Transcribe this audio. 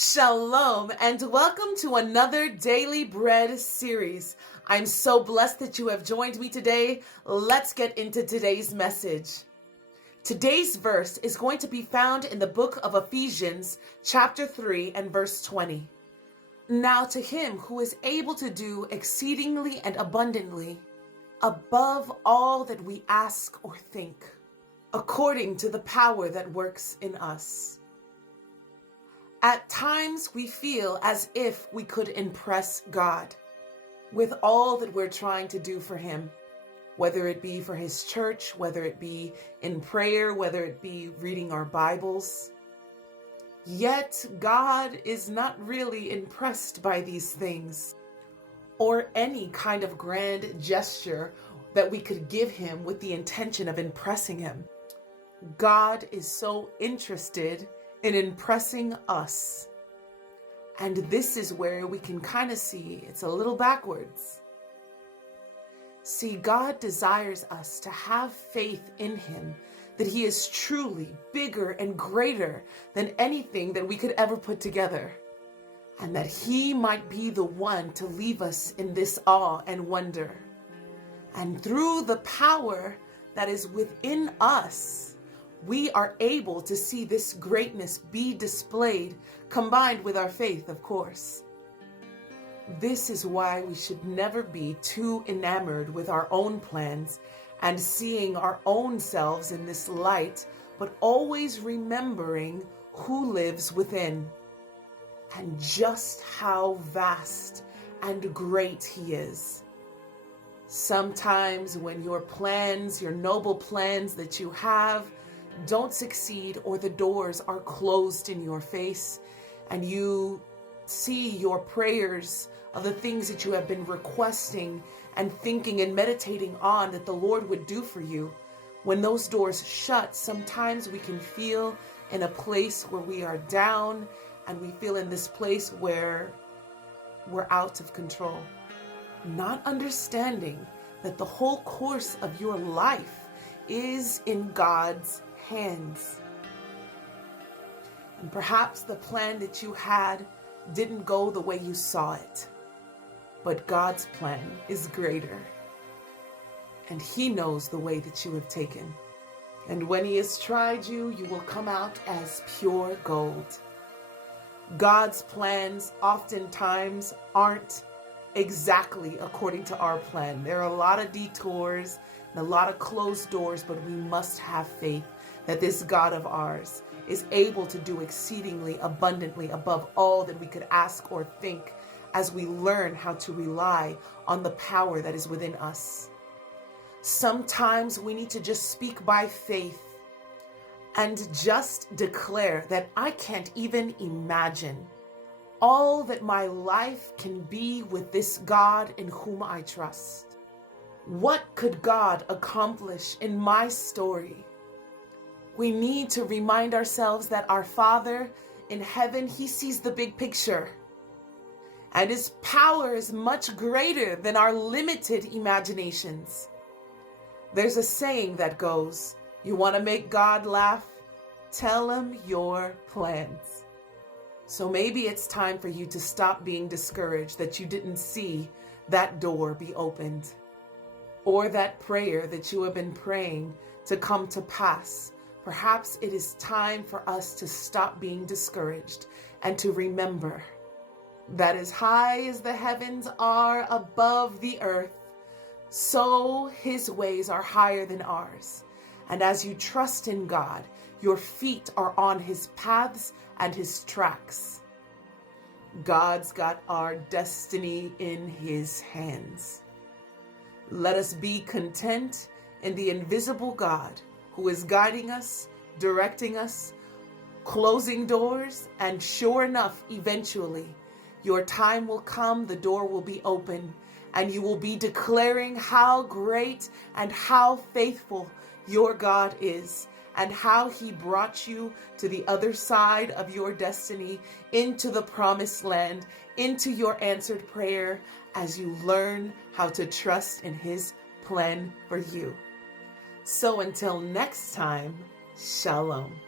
Shalom and welcome to another Daily Bread series. I'm so blessed that you have joined me today. Let's get into today's message. Today's verse is going to be found in the book of Ephesians, chapter 3 and verse 20. Now to him who is able to do exceedingly and abundantly, above all that we ask or think, according to the power that works in us. At times we feel as if we could impress God with all that we're trying to do for him, whether it be for his church, whether it be in prayer, whether it be reading our Bibles. Yet God is not really impressed by these things or any kind of grand gesture that we could give him with the intention of impressing him. God is so interested in impressing us. And this is where we can kind of see it's a little backwards. See, God desires us to have faith in him, that he is truly bigger and greater than anything that we could ever put together, and that he might be the one to leave us in this awe and wonder. And through the power that is within us, we are able to see this greatness be displayed, combined with our faith, of course. This is why we should never be too enamored with our own plans and seeing our own selves in this light, but always remembering who lives within and just how vast and great he is. Sometimes when your plans, your noble plans that you have, don't succeed, or the doors are closed in your face, and you see your prayers of the things that you have been requesting and thinking and meditating on that the Lord would do for you. When those doors shut, sometimes we can feel in a place where we are down, and we feel in this place where we're out of control, not understanding that the whole course of your life is in God's hands. And perhaps the plan that you had didn't go the way you saw it, but God's plan is greater, and he knows the way that you have taken. And when he has tried you, you will come out as pure gold. God's plans oftentimes aren't exactly according to our plan. There are a lot of detours and a lot of closed doors, but we must have faith that this God of ours is able to do exceedingly abundantly above all that we could ask or think, as we learn how to rely on the power that is within us. Sometimes we need to just speak by faith and just declare that I can't even imagine all that my life can be with this God in whom I trust. What could God accomplish in my story? We need to remind ourselves that our Father in heaven, he sees the big picture. And his power is much greater than our limited imaginations. There's a saying that goes, you want to make God laugh? Tell him your plans. So maybe it's time for you to stop being discouraged that you didn't see that door be opened, or that prayer that you have been praying to come to pass. Perhaps it is time for us to stop being discouraged and to remember that as high as the heavens are above the earth, so his ways are higher than ours. And as you trust in God, your feet are on his paths and his tracks. God's got our destiny in his hands. Let us be content in the invisible God who is guiding us, directing us, closing doors, and sure enough, eventually, your time will come, the door will be open, and you will be declaring how great and how faithful your God is, and how he brought you to the other side of your destiny, into the promised land, into your answered prayer, as you learn how to trust in his plan for you. So until next time, shalom.